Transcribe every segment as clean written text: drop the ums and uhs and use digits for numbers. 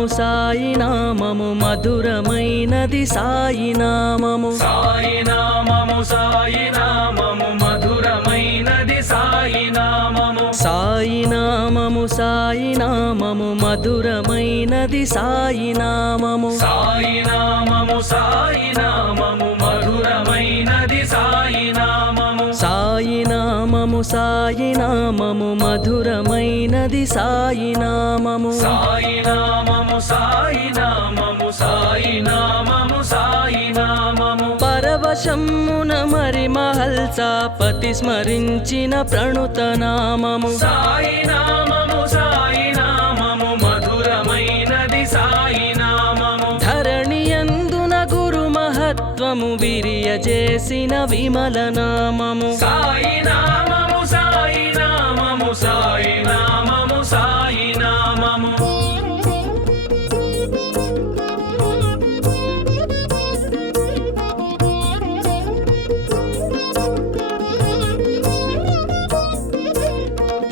నామము సాయి నామము మధురమైనది సాయి నామము సాయి నామము సాయి నామము మధురమైనది సాయి నామము సాయి నామము సాయి నామము మధురమైనది సాయి నామము సాయి నామము సాయి నామము మధురమైనది సాయి నామము సాయి నామము సాయి నామము మధురమైనది సాయి నామము సాయి నామము సాయి నామము సాయి నామము సాయి నామము పరవశమున మరి మహల్సాపతి స్మరించిన ప్రణుత నామము సాయి నామము సాయి నామము మధురమైనది సాయి నామము ధరణియందున గురు మహత్వము విరియజేసిన విమల నామము సాయి నామము సాయి నామము సాయి నామము సాయి నామము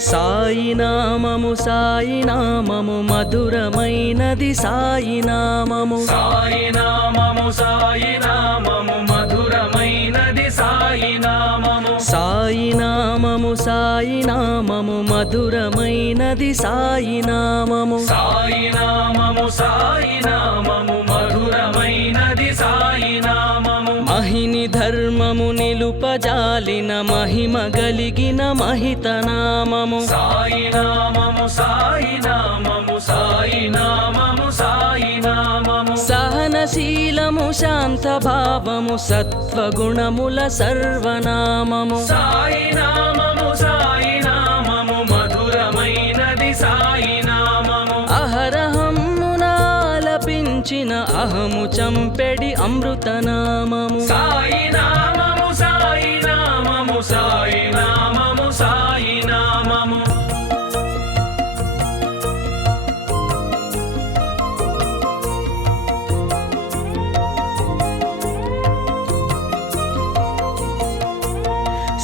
సాయి నామము సాయి నామము మధురమైనది సాయి నామము సాయి నామము సాయి నామము మధురమైనది సాయి నామము సాయి నామము సాయి నామము మధురమైనది సాయి నామము సాయి నామము సాయి నామము మధురమైనది సాయి నామము మహిని ధర్మము నిలుపజాలిన మహిమ గలిగిన మహిత నామము సాయి నామము సాయి నామము సాయి నామము సాయి నామము సహనశీలము శాంత భావము సత్వగుణముల సర్వనామము సాయి నామము సాయి నామము మధురమైనది సాయి నామము అహరహమ్మున ఆలపించిన అహము చంపెడి అమృతనామము సాయి నామము సాయి నామము సాయి నామము సాయి నామము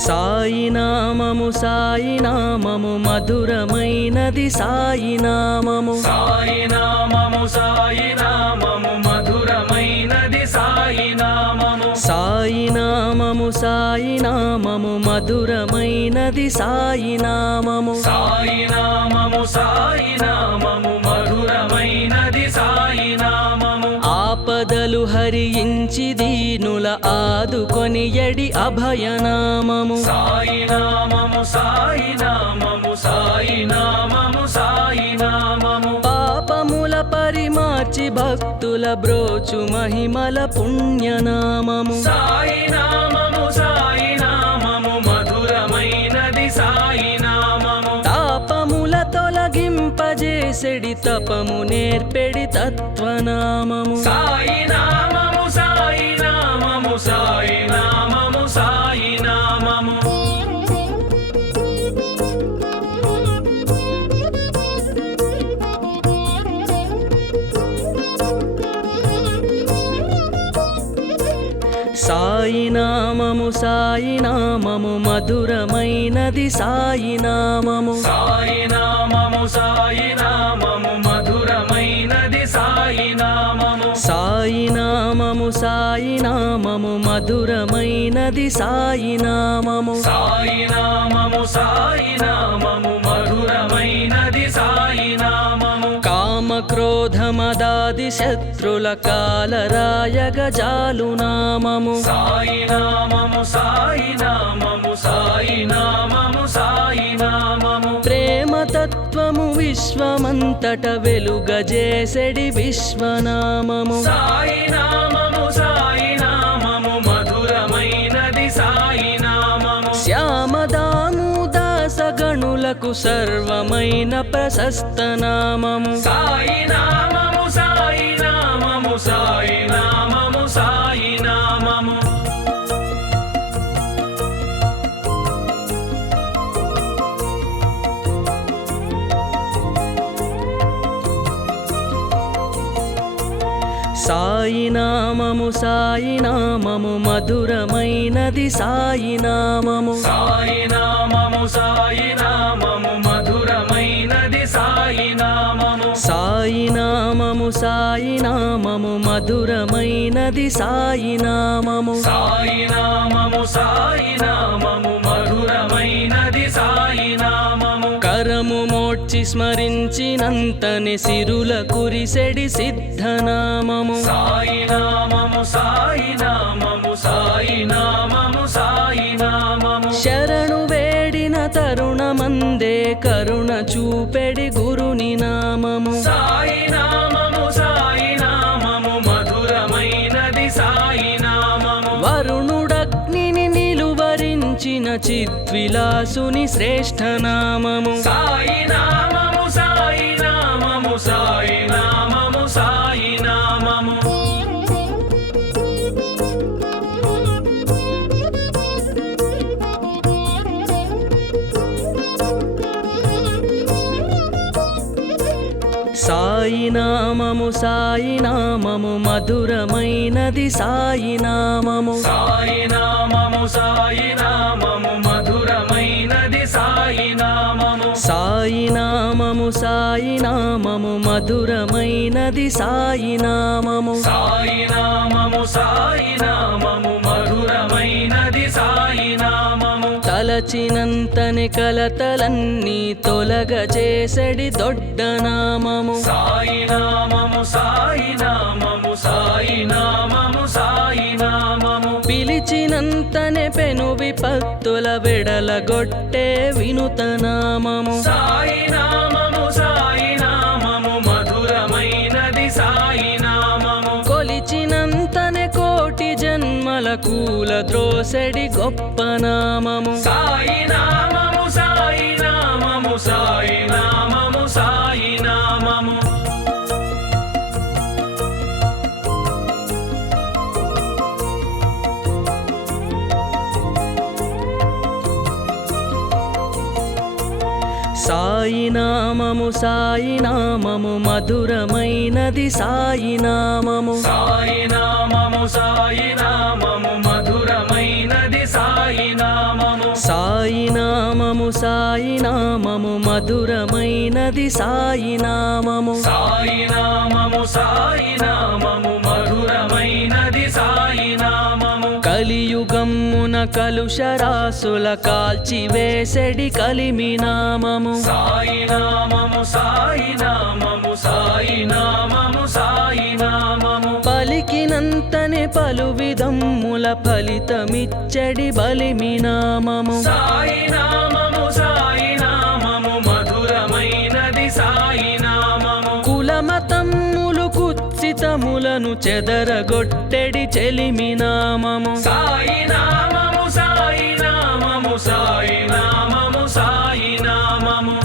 సాయి నామము సాయి నామము మధురమైనది సాయి నామము సాయి నామము సాయి నామము మధురమైనది సాయి నామము సాయి నామము సాయి నామము మధురమైనది సాయి నామము సాయి నామము సాయి నామము మధురమైనది సాయి నామము ఆపదలు హరించి దీనుల ఆదుకొని ఎడి అభయనామము సాయి నామము సాయి నామము సాయి నామము సాయి నామము పాపముల పరిమార్చి భక్తుల బ్రోచు మహిమల పుణ్యనామము సాయి నామము సాయి నామము మధురమైనది సాయి నామము తాపముల తొలగింపజేసెడి తపము నేర్పెడి తత్వనామము సాయి నామము సాయి నామము సాయి నామము సాయి నామము సాయి నామము సాయి నామము మధురమైనది సాయి నామము సాయి నామము సాయి నామము మధురమైనది సాయి నామము సాయి నామము సాయి నామము మధురమైనది సాయి నామము సాయి నామము సాయి నామము మధురమైనది సాయి నామము కామ క్రోధ మదాది శత్రుల కాలరాయగ జాలు నామము సాయి నామము సాయి నామము సాయి నామము సాయి నామము ప్రేమ తత్వము విశ్వమంతట వెలుగజేసెడి విశ్వనామము సాయి నామము సాయి నామము మధురమైనది సాయి నామము శ్యామదాము దాసగణులకు సర్వమైన ప్రశస్త నామము సాయి నామము సాయి నామము సాయి నామము సాయి నామము సాయి నామము సాయి నామము మధురమైనది సాయి నామము సాయి నామము సాయి నామము మధురమైనది సాయి నామము సాయి నామము నామము సాయి నామము మధురమైనది సాయి నామము సాయి నామము సాయి నామము మధురమైనది సాయి నామము కరము మోడ్చి స్మరించినంతనే సిరుల కురిసెడి సిద్ధనామము సాయి నామము సాయి నామము సాయి నామము సాయి నామము శరణు వేడిన తరుణమందే కరుణ చూపెడి గురుని నామము సాయి నామము మధురమైనది సాయి నామము వరుణుడగ్నిని నిలువరించిన చిద్విలాసుని శ్రేష్ఠ నామము సాయి నామము సాయి నామము సాయి నామము సాయి నామము సాయి నామము సాయి నామము మధురమైనది సాయి నామము సాయి నామము సాయి నామము మధురమైనది సాయి నామము సాయి నామము సాయి నామము మధురమైనది సాయి నామము సాయి నామము సాయి నామము మధురమైనది సాయి నామము తలచినంతని కలతలన్నీ తొలగ చేసడి దొడ్డ నామము సాయి నామము సాయి నామము సాయి నామము సాయి నామము పిలిచినంతనే పెను విపత్తుల వెడలగొట్టే వినుత నామము సాయి నామము మధురమైనది సాయి నామము కొలిచినంతనే కోటి జన్మల కూల ద్రోసెడి గొప్ప నామము సాయి నామము సాయి నామము సాయి నామము సాయి నామము సాయి నామము సాయి నామము మధురమైనది సాయి నామము సాయి నామము సాయి నామము మధురమైనది సాయి నామము సాయి నామము సాయి నామము మధురమైనది సాయి నామము సాయి నామము సాయి నామము మధురమైనది సాయి నామము కలియుగమ్మున కలుషరాసుల కాల్చివేసెడి కలిమి నామము సాయి నామము సాయి నామము సాయి నామము సాయి నామము పలికినంతనే పలు విధమ్ముల ఫలితమిచ్చడి బలిమి నామము సాయి నామము మధురమైనది సాయి నామము కులమతమ్ములు కుత్సితములను చెదరగొట్టెడి చెలిమి నామము సాయి నామము సాయి నామము సాయి నామము సాయి నామము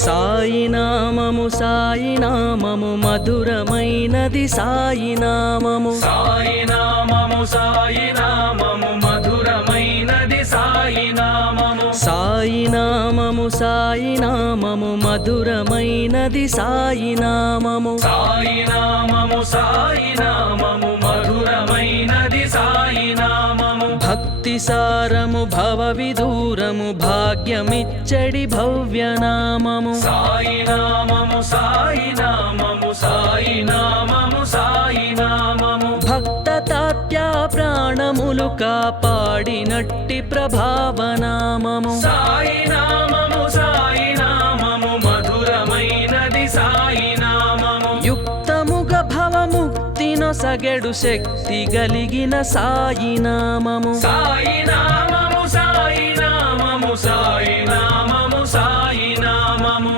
సాయి నామము సాయి నామము మధురమైనది సాయి నామము సాయి నామము సాయి నామము మధురమైనది సాయి నామము సాయి నామము సాయి నామము మధురమైనది సాయి నామము సాయి నామము సాయి నామము మధురమైనది సాయి నామము భక్తి సారము భవ విదూరము భాగ్యమిచ్చడి భవ్య నామము సాయి నామము సాయి నామము సాయి నామము సాయి నామము భక్త తాత్య ప్రాణములు కాపాడినట్టి ప్రభావనామము సాయి నామము మధురమైనది సాయి నామము యుక్తముగ భవముక్తినొసగెడు శక్తి గలిగిన సాయి నామము సాయి నామము సాయి నామము సాయి నామము సాయి నామము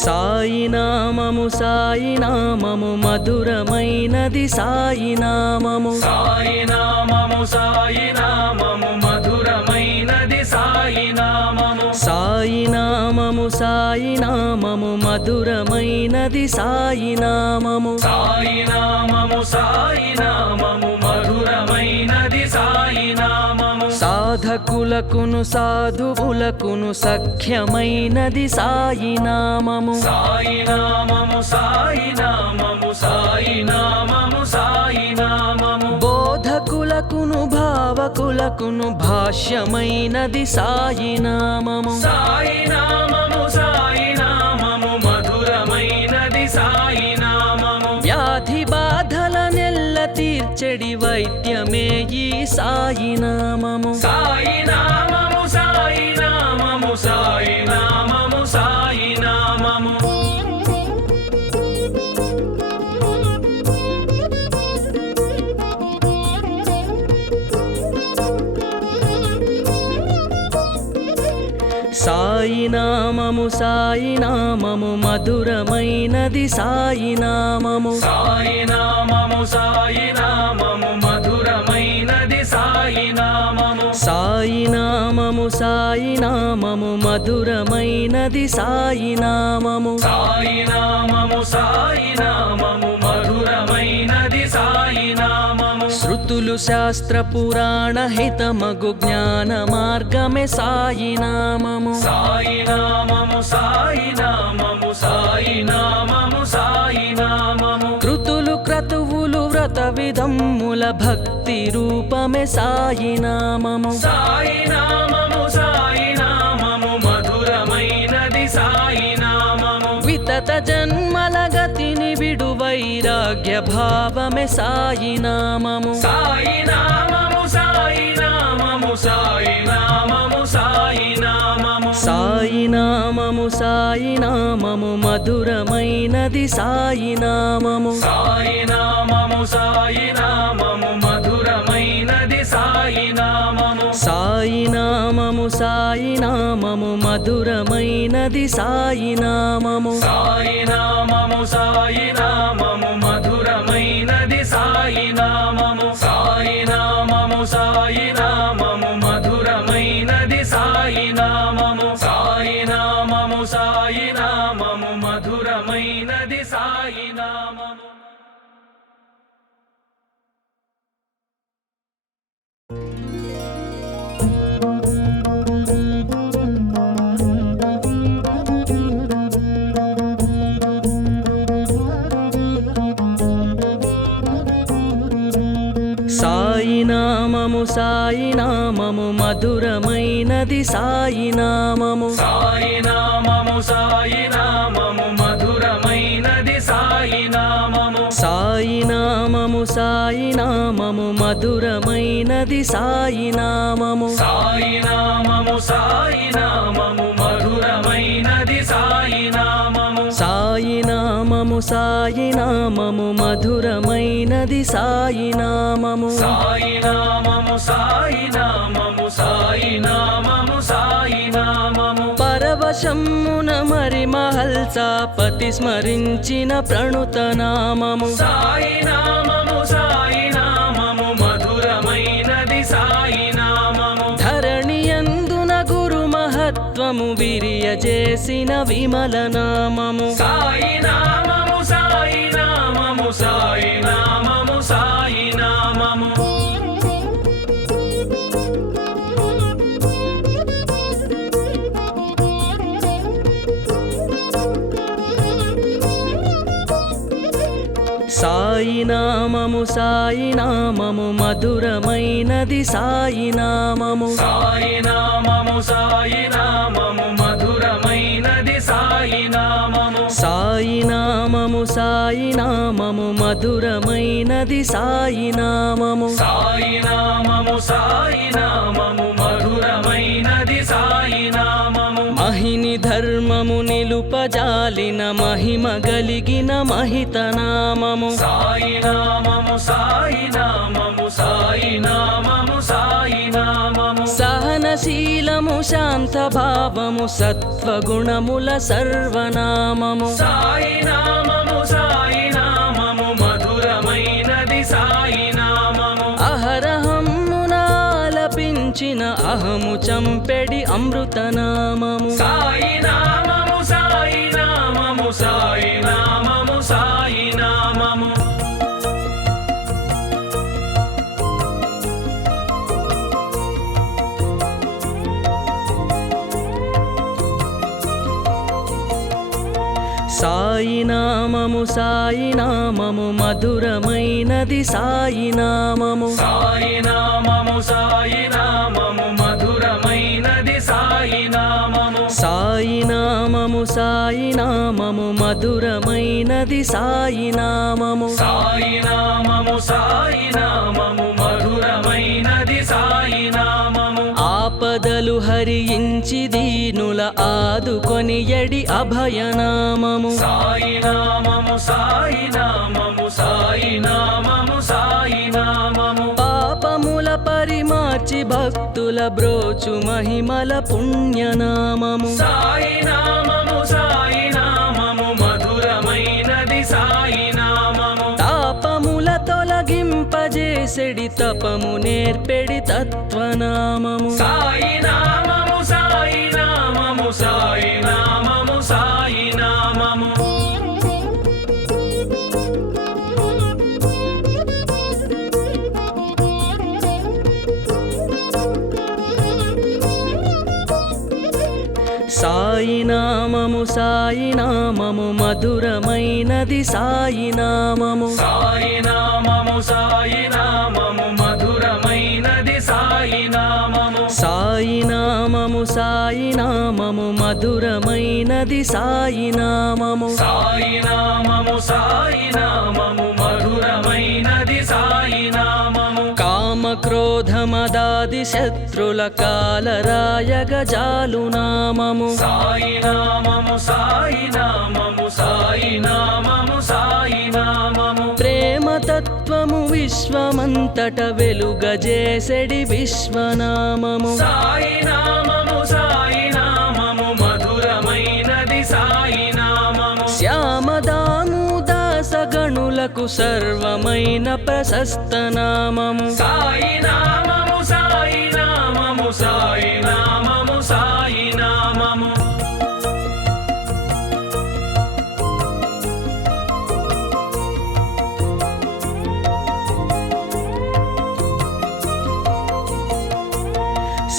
సాయి నామము సాయి నామము మధురమైనది సాయి నామము సాయి నామము సాయి నామము మధురమైనది సాయి నామము సాయి నామము సాయి సాయి నామము మధురమైనది సాయి నామము సాయి నామము సాయి నామము మధురమైనది సాయి నామము సాధకులకును సాధువులకును సఖ్యమైనది సాయి నామము సాయి నామము సాయి నామము సాయి నామము సాయి నామము బోధకులకును భావకులకును భాష్యమైనది సాయి నామము సాయి నామము సాయి నామము మధురమైనది సాయి నామము వ్యాధి బాధలనెల్ల తీర్చెడి వైద్యమే ఈ సాయి నామము సాయి నామము సాయి నామము సాయి నామము సాయి నామము సాయి నామము సాయి నామము మధురమైనది సాయి నామము సాయి నామము సాయి నామము మధురమైనది సాయి నామము సాయి నామము సాయి నామము మధురమైనది సాయి నామము సాయి నామము సాయి నామము మధురమైనది సాయి నామము శృతులు శాస్త్ర పురాణ హితమగు జ్ఞాన మార్గమే సాయి నామము సాయి నామము సాయి నామము సాయి నామము సాయి నామము కృతులు క్రతువులు వ్రత విధమ్ముల భక్తి రూపమే సాయి నామము సాయి నామము సాయి నామము మధురమైనది సాయి నామము వితత జన్మల గతిని విడు వైరాగ్య భావమే సాయి నామము సాయి నామము సాయి నామము సాయి నామము సాయి నామము సాయి నామము సాయి నామము మధురమైనది సాయి నామము సాయి నామము సాయి నామము మధురమైనది సాయి నామము సాయి నామము సాయి నామము మధురమైనది సాయి నామము సాయి నామము సాయి నామము మధురమైనది సాయి నామము సాయి నామము సాయి నామము మధురమైనది సాయి నామము సాయి నామము సాయి నామము మధురమైనది సాయి నామము సాయి నామము సాయి నామము మధురమైనది సాయి నామము సాయి నామము సాయి నామము మధురమైనది సాయి నామము సాయి నామము సాయి నామము మధురమైనది సాయి నామము సాయి నామము సాయి నామము మధురమైనది సాయి నామము సాయి నామము సాయి నామము మధురమైనది సాయి నామము సాయి నామము సాయి నామము సాయి నామము సాయి నామము పరవశమున మరి మహల్సాపతి స్మరించిన ప్రణుత నామము సాయి నామము సాయి నామము మధురమైనది సాయి నామము ధరణియందున గురు మహత్వము విరియజేసిన విమల నామము సాయి నామము సాయి నామము సాయి నామము సాయి నామము సాయి నామము సాయి నామము మధురమైనది సాయి నామము సాయి నామము సాయి నామము మధురమైనది సాయి నామము సాయి నామము సాయి నామము మధురమైనది సాయి నామము సాయి నామము సాయి నామము మధురమైనది సాయి నామము మహిని ధర్మము నిలుపజాలిన మహిమ గలిగిన మహిత నామము సాయి నామము సాయి నామము సాయి నామము సాయి నామము సహనశీలము శాంత భావము సత్వగుణముల సర్వనామము సాయి నామము సాయి నామము మధురమైనది సాయి నామము అహరహమ్మునాలపించిన అహము చంపెడి అమృత నామము సాయి నామము సాయి సాయి నామము సాయి నామము సాయి నామము సాయి నామము మధురమైనది సాయి నామము సాయి నామము సాయి నామము మధురమైనది సాయి నామము సాయి నామము సాయి నామము మధురమైనది సాయి నామము సాయి నామము సాయి నామము మధురమైనది సాయి నామము ఆపదలు హరించి దీనుల ఆదుకొని ఎడి అభయనామము సాయి నామము సాయి నామము సాయి నామము సాయి నామము పాపముల పరిమార్చి భక్తుల బ్రోచు మహిమల పుణ్యనామము సాయి నామము సాయి నామము మధురమైనది సాయి నామము తాపముల తొలగింపజేసెడి తపము నేర్పెడి తత్వనామము సాయి నామము సాయి నామము సాయి నామము సాయి నామము సాయి నామము సాయి నామము మధురమైనది సాయి నామము సాయి నామము సాయి నామము మధురమైనది సాయి నామము సాయి నామము సాయి నామము మధురమైనది సాయి నామము సాయి నామము సాయి నామము మధురమైనది సాయి నామము కామ క్రోధ మదాది శత్రుల కాలరాయగ జాలు నామము సాయి నామము సాయి నామము సాయి నామము సాయి నామము ప్రేమ తత్వము విశ్వమంతట వెలుగజేసెడి విశ్వనామము సాయి నామము సాయి నామము మధురమైనది సాయి నామము శ్యామదాము దాసగణులకు సర్వమైన ప్రశస్త నామము సాయి నామము సాయి నామము సాయి నామము సాయి నామము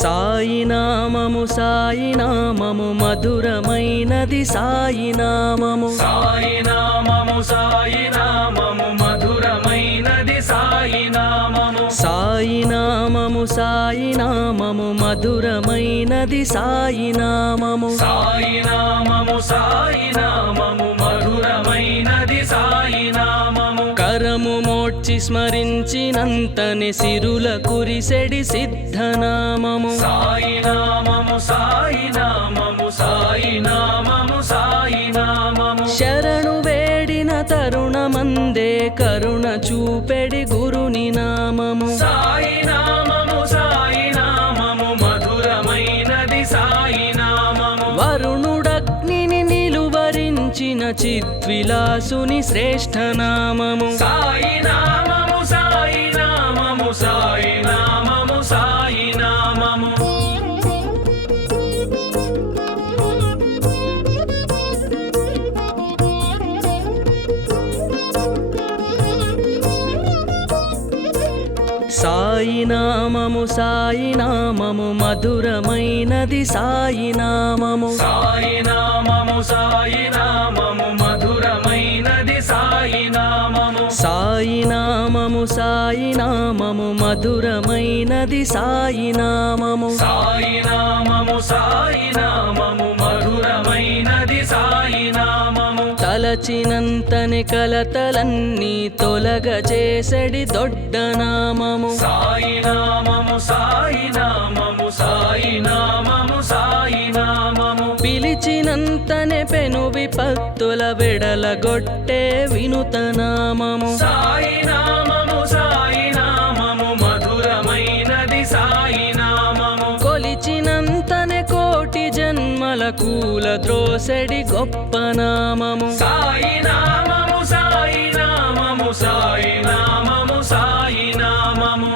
సాయి నామము సాయి నామము మధురమైనది సాయి నామము సాయి నామము సాయి నామము మధురమైనది సాయి నామము సాయి నామము సాయి నామము మధురమైనది సాయి నామము సాయి నామము సాయి నామము మధురమైనది సాయి నామము కరము మోడ్చి స్మరించినంతనే సిరుల కురిసెడి సిద్ధనామము సాయి నామము సాయి నామము సాయి నామము సాయి నామము శరణు వేడిన తరుణమందే కరుణ చూపెడి గురుని నామము సాయి నామము సాయి నామము మధురమైనది సాయి నామము వరుణుడగ్నిని నిలువరించిన చిద్విలాసుని శ్రేష్ఠ నామము సాయి నామము సాయి నామము సాయి నామము సాయి నామము సాయి నామము సాయి నామము మధురమైనది సాయి నామము సాయి నామము సాయి నామము మధురమైనది సాయి నామము సాయి నామము సాయి నామము మధురమైనది సాయి నామము సాయి నామము సాయి నామము మధురమైనది సాయి నామము తలచినంతని కలతలన్నీ తొలగజేసడి దొడ్డ నామము సాయి నామము సాయి నామము సాయి నామము సాయి నామము పిలిచినంతనే పెను విపత్తుల వెడలగొట్టే వినుత నామము సాయి నామము సాయి నామము మధురమైనది సాయి నామము కొలిచినంతనే కోటి జన్మల కూల ద్రోసెడి గొప్ప నామము సాయి నామము సాయి నామము సాయి నామము సాయి నామము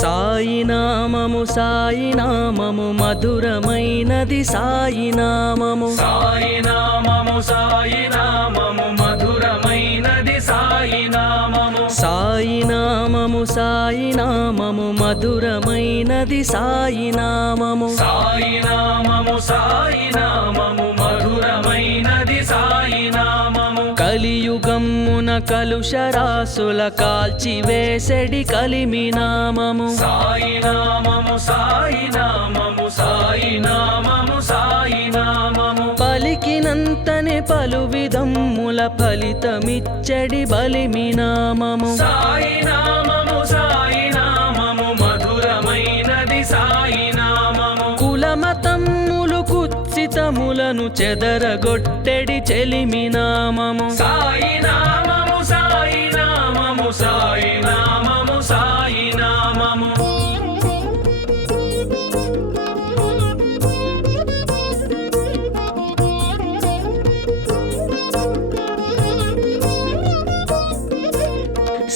సాయి నామము సాయి నామము మధురమైనది సాయి నామము సాయి నామము సాయి నామము మధురమైనది సాయి నామము సాయి నామము సాయి నామము మధురమైనది సాయి నామము సాయి నామము సాయి నామము మధురమైనది సాయి నామము కలియుగమ్మున కలుషరాసుల కాల్చివేసెడి కలిమి నామము సాయి నామము సాయి నామము సాయి నామము సాయి నామము పలికినంతనే పలు విధమ్ముల ఫలితమిచ్చడి బలిమి నామము సాయి నామము సాయి నామము మధురమైనది సాయి నామము కులమతమ్ములు కుత్సితములను చెదరగొట్టెడి చెలిమి నామము సాయి నామము సాయి నామము సాయి నామము సాయి నామము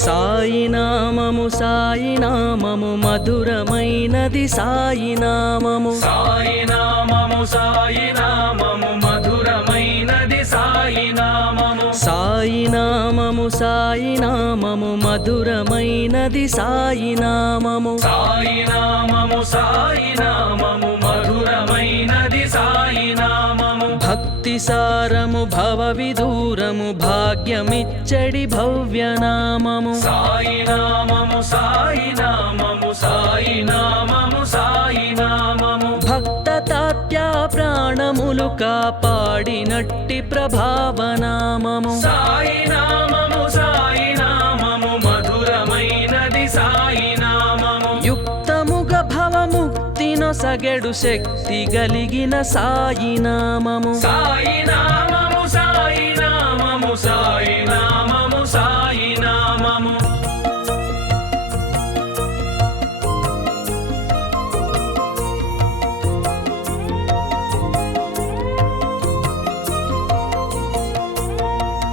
సాయి నామము సాయి నామము మధురమైనది సాయి నామము సాయి నామము సాయి నామము మధురమైనది సాయి నామము సాయి నామము సాయి నామము మధురమైనది సాయి నామము సాయి నామము సాయి నామము మధురమైనది సాయి నామము భక్తి సారము భవ విదూరము భాగ్యమిచ్చడి భవ్య నామము సాయి నామము సాయి నామము సాయి నామము సాయి నామము భక్త తాత్యా ప్రాణములు కాపాడినట్టి ప్రభావ నామము సాయి నామము సాయి నామము మధురమైనది సాయి నామము యుక్తముగ భవముక్తి నొసగెడు శక్తి గలిగిన సాయి నామము సాయి నామము సాయి నామము సాయి నామము సాయి నామము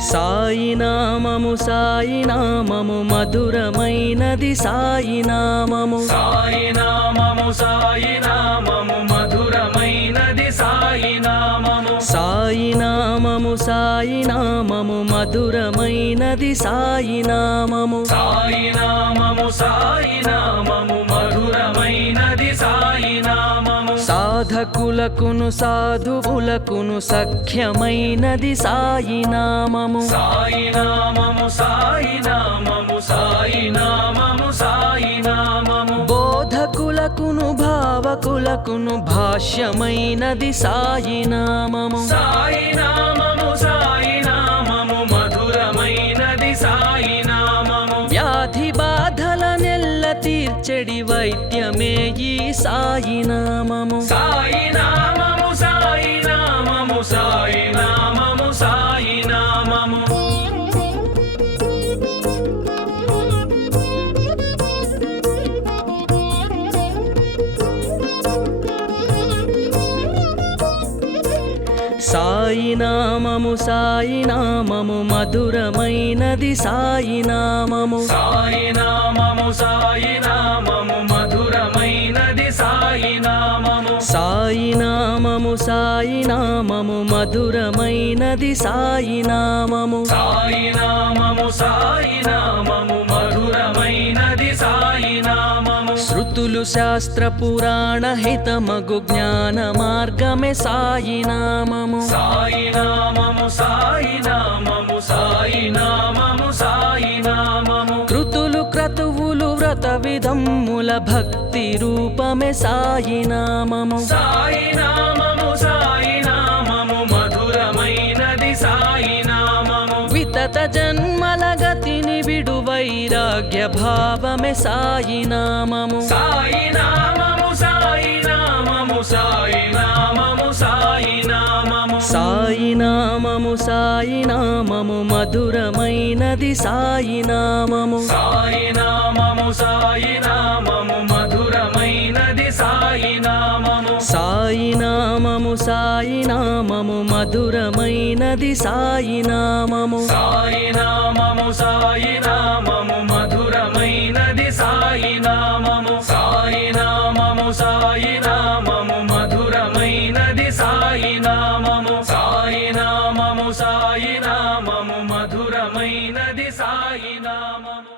సాయి నామము సాయి నామము మధురమైనది సాయి నామము సాయి నామము సాయి నామము మధురమైనది సాయి నామము సాయి నామము సాయి నామము మధురమైనది సాయి నామము సాయి నామము సాయి నామము మధురమైనది సాయి నామము సాధకులకును సాధువులకును సఖ్యమైనది సాయి నామము సాయి నామము సాయి నామము సాయి నామము సాయి నామము బోధకులకును భావకులకును భాష్యమైనది సాయి నామము సాయి నామము సాయి నామము మధురమైనది సాయి నామము వ్యాధి బాధల నెల్ల తీర్చెడి వైద్యమే ఈ సాయి నామము సాయి నామము సాయి నామము సాయి నామము సాయి నామము సాయి నామము సాయి నామము మధురమైనది సాయి నామము సాయి నామము సాయి నామము మధురమైనది సాయి నామము సాయి నామము సాయి నామము మధురమైనది సాయి నామము సాయి నామము సాయి నామము మధురమైనది సాయి నామము శృతులు శాస్త్ర పురాణ హితమగు జ్ఞాన మార్గమే సాయి నామము సాయి నామము సాయి నామము సాయి నామము సాయి నామము కృతులు క్రతువులు వ్రత విధమ్ముల భక్తి రూపమే సాయి నామము సాయి నామము సాయి నామము మధురమైనది సాయి నామము వితత జన్మల గతిని విడు వైరాగ్య భావమే సాయి నామము సాయి నామము సాయి నామము సాయి నామము సాయి నామము సాయి సాయి నామము సాయి నామము మధురమైనది సాయి నామము సాయి నామము సాయి నామము మధురమైనది సాయి నామము సాయి నామము సాయి నామము మధురమైనది సాయి నామము సాయి నామము సాయి నామము మధురమైనది సాయి నామము సాయి నామము సాయి నామము మధురమైనది సాయి నామము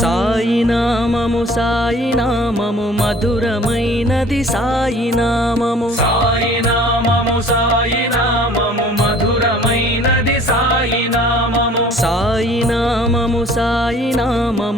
సాయి నామము సాయి నామము మధురమైనది సాయి నామము సాయి నామము సాయి నామము మధురమైనది సాయి నామము సాయి నామము సాయి నామము మధురమైనది సాయి నామము సాయి నామము సాయి నామము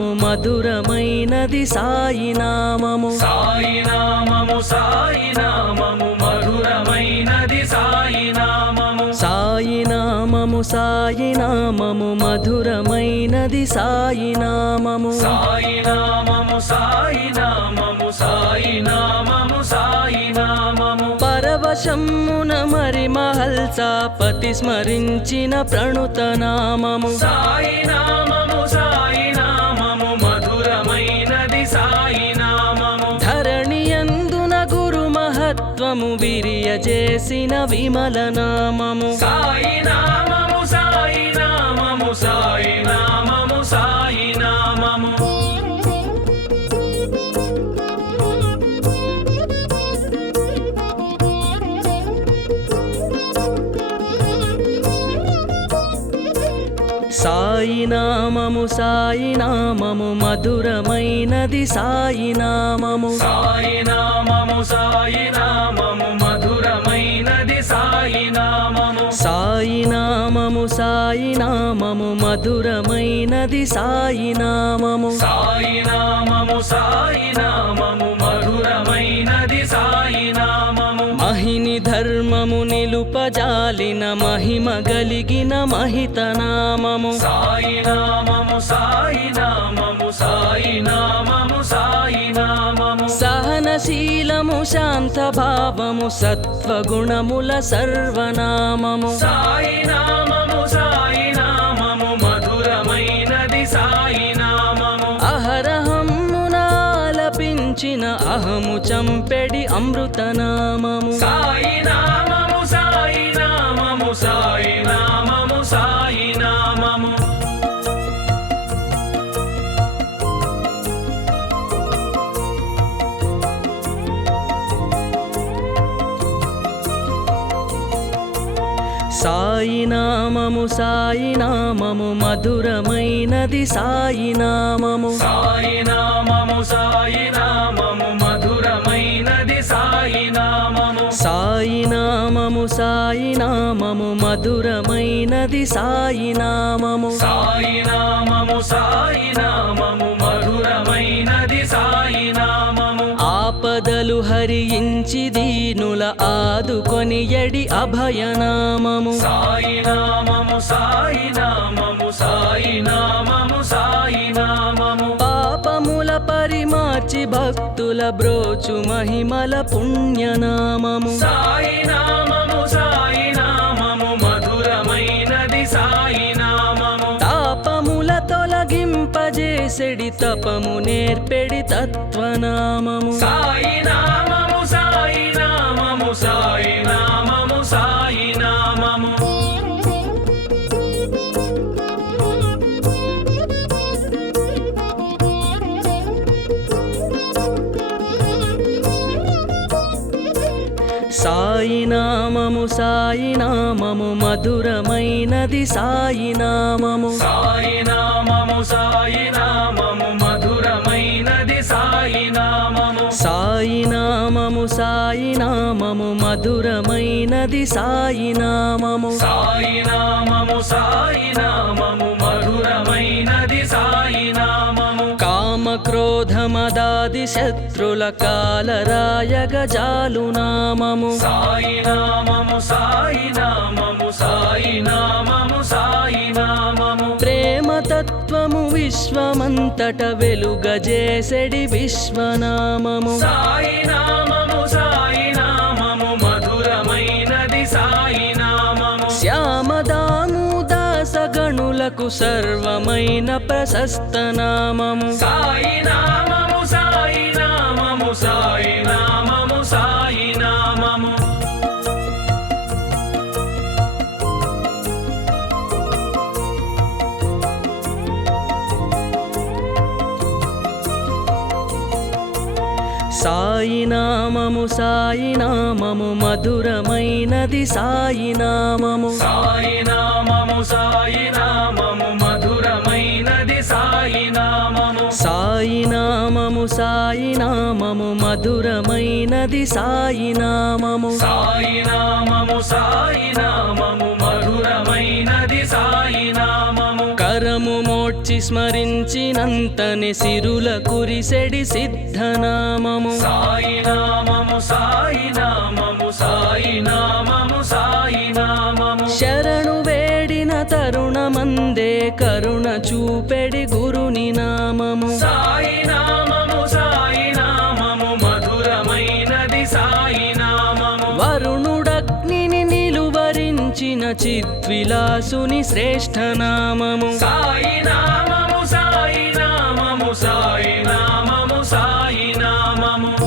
మధురమైనది సాయి నామము సాయి నామము సాయి నామము మధురమైనది సాయి నామము సాయి నామము సాయి నామము మధురమైనది సాయి నామము సాయి నామము సాయి నామము సాయి నామము సాయి నామము పరవశమున మరి మహల్సాపతి స్మరించిన ప్రణుత నామము సాయి నామము సాయి నామము మధురమైనది సాయి నామము ధరణియందున గురు మహత్వము విరియజేసిన విమల నామము సాయి నామము సాయి నామము సాయి నామము సాయి నామము సాయి నామము సాయి నామము మధురమైనది సాయి నామము సాయి నామము సాయి నామము మధురమైనది సాయి నామము సాయి నామము సాయి నామము మధురమైనది సాయి నామము సాయి నామము సాయి నామము మధురమైనది సాయి నామము మహిని ధర్మము నిలుపజాలిన మహిమ గలిగిన మహిత నామము సాయి నామము సాయి నామము సాయి నామము సాయి నామము సహనశీలము శాంత భావము సత్వగుణముల సర్వనామము సాయి నామము సాయి నామము మధురమైనది సాయి నామము అహరహమునాలపించిన అహము చంపెడి అమృతనామము సాయి నామము సాయి నామము సాయి నామము సాయి నామము సాయి నామము సాయి నామము మధురమైనది సాయి నామము సాయి నామము సాయి నామము మధురమైనది సాయి నామము సాయి నామము సాయి నామము మధురమైనది సాయి నామము సాయి నామము సాయి నామము మధురమైనది సాయి నామము ఆపదలు హరించి దీనుల ఆదుకొని ఎడి అభయనామము సాయి నామము సాయి నామము సాయి నామము సాయి నామము పాపముల పరిమార్చి భక్తుల బ్రోచు మహిమల పుణ్యనామము సాయి నామము సాయి నామము మధురమైనది సాయి నామము తాపముల తొలగింపజేసెడి తపము నేర్పెడి తత్వనామము సాయి నామము సాయి నామము సాయి నామము సాయి నామము సాయి నామము సాయి నామము మధురమైనది సాయి నామము సాయి నామము సాయి నామము మధురమైనది సాయి సాయి నామము సాయి నామము సాయి నామము మధురమైనది సాయి నామము సాయి నామము సాయి నామము మధురమైనది సాయి నామము కామ క్రోధ మదాది శత్రుల కాలరాయగ జాలు నామము సాయి నామము సాయి నామము సాయి నామము సాయి నామము ప్రేమ తత్వము విశ్వమంతట వెలుగజేసెడి విశ్వనామము సాయి నామము సాయి నామము మధురమైనది సాయి నామము శ్యామదాము దాసగణులకు సర్వమైన ప్రశస్త నామము సాయి నామము సాయి నామము సాయి నామము సాయి నామము సాయి నామము సాయి నామము మధురమైనది సాయి నామము సాయి నామము సాయి నామము మధురమైనది సాయి నామము సాయి నామము సాయి నామము మధురమైనది సాయి నామము సాయి నామము సాయి నామము మధురమైనది సాయి నామము కరము మోడ్చి స్మరించినంతని సిరుల కురిసెడి సిద్ధనామము సాయి నామము సాయి నామము సాయి నామము సాయి నామము శరణు వేడిన తరుణమందే కరుణ చూపెడి గురుని నామము సాయి నామము సాయి నామము మధురమైనది సాయి నామము వరుణుడగ్నిని నిలువరించిన చిద్విలాసుని శ్రేష్ఠ నామము సాయి నామము సాయి నామము సాయి నామము సాయి నామము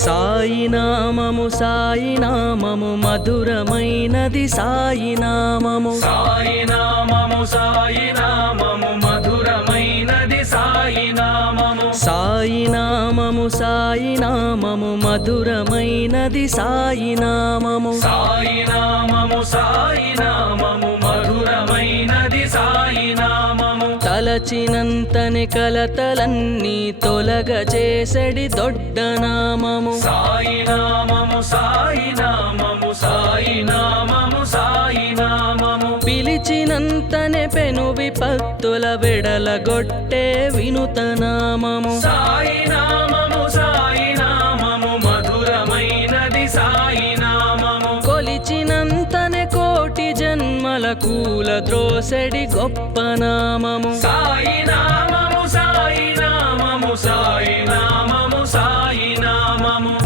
సాయి నామము సాయి నామము మధురమైనది సాయి నామము సాయి నామము సాయి నామము మధురమైనది సాయి నామము సాయి నామము సాయి నామము మధురమైనది సాయి నామము సాయి నామము సాయి నామము మధురమైనది సాయి నామము తలచినంతని కలతలన్నీ తొలగచేసడి దొడ్డ నామము సాయి నామము సాయి నామము సాయి నామము సాయి నామము పిలిచినంతనే పెను విపత్తుల వెడలగొట్టే వినుత నామము సాయి నామము సాయి నామము మధురమైనది సాయి నామము కొలిచినంతనే కోటి జన్మల కూల ద్రోసెడి గొప్ప నామము సాయి నామము సాయి నామము సాయి నామము సాయి నామము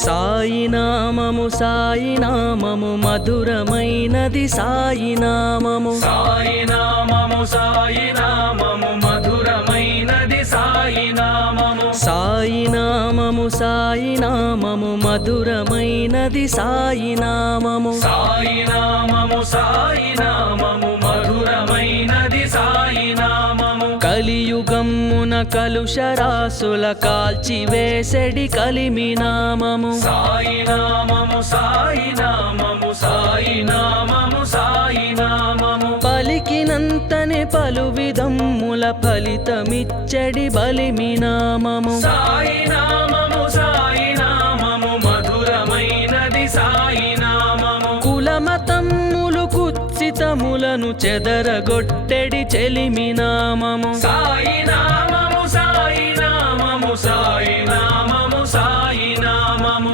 సాయి నామము సాయి నామము మధురమైనది సాయి నామము సాయి నామము సాయి నామము మధురమైనది సాయి నామము సాయి నామము సాయి నామము మధురమైనది సాయి నామము సాయి నామము సాయి నామము మధురమైనది సాయి నామము కలియుగమ్మున కలుషరాసుల కాల్చివేసెడి కలిమి నామము సాయి నామము సాయి నామము సాయి నామము సాయి నామము పలికినంతనే పలు విధమ్ముల ఫలితమిచ్చడి బలిమి నామము సాయి నామము సాయి నామము మధురమైనది సాయి నామము కులమతమ్ములు కుత్సితములను చెదరగొట్టెడి చెలిమి నామము సాయి నామము సాయి నామము సాయి నామము సాయి నామము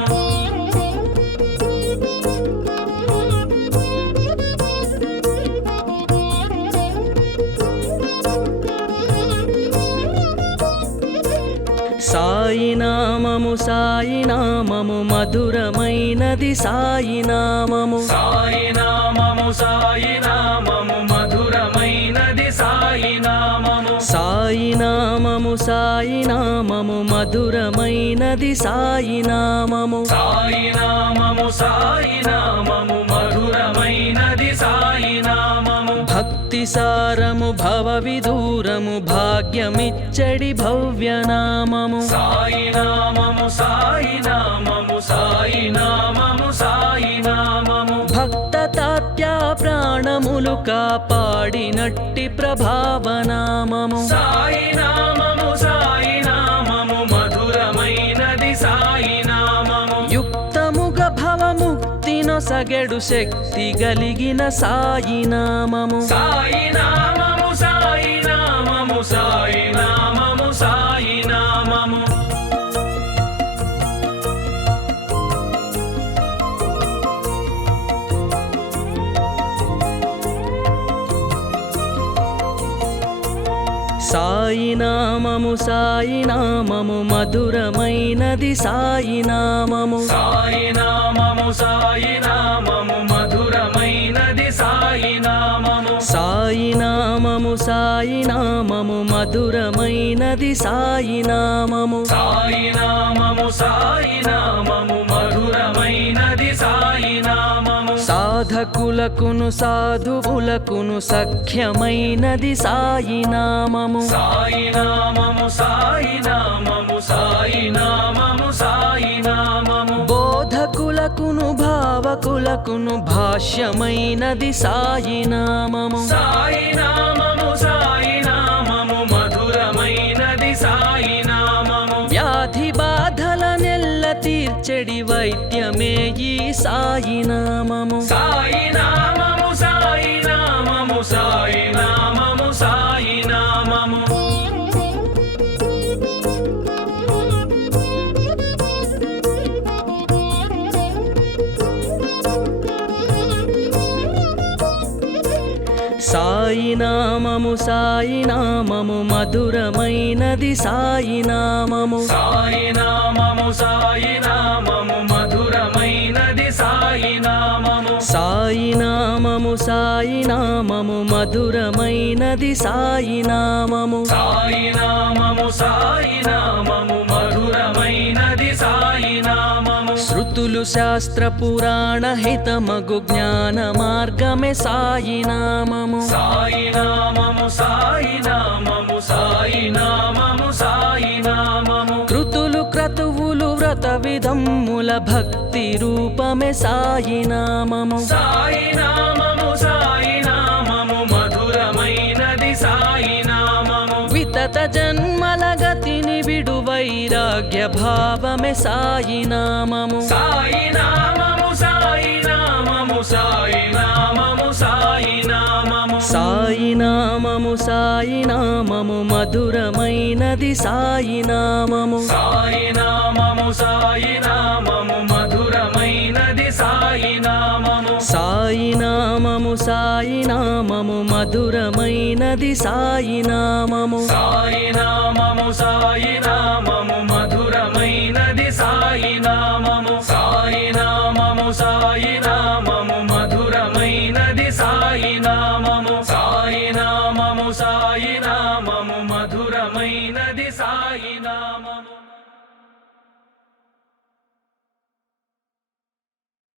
సాయి నామము సాయి నామము మధురమైనది సాయి నామము సాయి నామము సాయి నామము మధురమైనది సాయి నామము సాయి నామము నామము సాయి నామము మధురమైనది సాయి నామము సాయి నామము సాయి నామము మధురమైనది సాయి నామము భక్తి సారము భవ విదూరము భాగ్యమిచ్చడి భవ్య నామము సాయి నామము సాయి నామము సాయి నామము సాయి నామము భక్త తాత్య ప్రాణములు కాపాడినట్టి ప్రభావ నామము సాయి నామము సాయి నామము మధురమైనది సాయి నామము యుక్తముగ భవముక్తినొసగెడు శక్తి గలిగిన సాయి నామము సాయి నామము సాయి నామము సాయి నామము సాయి నామము సాయి నామము సాయి నామము మధురమైనది సాయి నామము సాయి నామము సాయి నామము మధురమైనది సాయి నామము సాయి నామము సాయి నామము మధురమైనది సాయి నామము సాయి నామము సాయి నామము మధురమైనది సాయి నామము సాధకులకును సాధువులకును సఖ్యమైనది సాయి నామము సాయి నామము సాయి నామము సాయి నామము సాయి నామము బోధకులకును భావకులకును భాష్యమైనది సాయి నామము సాయి నామము సాయి నామము మధురమైనది సాయి నామము వ్యాధి బాధల నెల్ల తీర్చెడి వైద్యమే ఈ సాయి నామము సాయి నామము సాయి నామము సాయి నామము సాయి నామము సాయి నామము సాయి నామము మధురమైనది సాయి నామము సాయి నామము సాయి నామము మధురమైనది సాయి నామము సాయి నామము సాయి నామము మధురమైనది సాయి నామము సాయి నామము సాయి నామము మధురమైనది సాయి నామము శృతులు శాస్త్ర పురాణ హితమగు జ్ఞాన మార్గమే సాయి నామము సాయి నామము సాయి నామము సాయి నామము సాయి నామము కృతులు క్రతువులు వ్రత విధమ్ముల భక్తి రూపమే సాయి నామము సాయి నామము సాయి నామము మధురమైనది సాయి నామము వితత జన్మల గతిని విడు వైరాగ్య భావమే సాయి నామము సాయి నామము సాయి నామము సాయి నామము సాయి నామము సాయి నామము సాయి నామము మధురమైనది సాయి నామము సాయి నామము సాయి నామము మధురమైనది సాయి నామము సాయి నామము సాయి నామము మధురమైనది సాయి నామము సాయి నామము సాయి నామము మధురమైనది సాయి నామము సాయి నామము సాయి నామము మధురమైనది సాయి నామము సాయి నామము సాయి నామము మధురమైనది సాయి నామము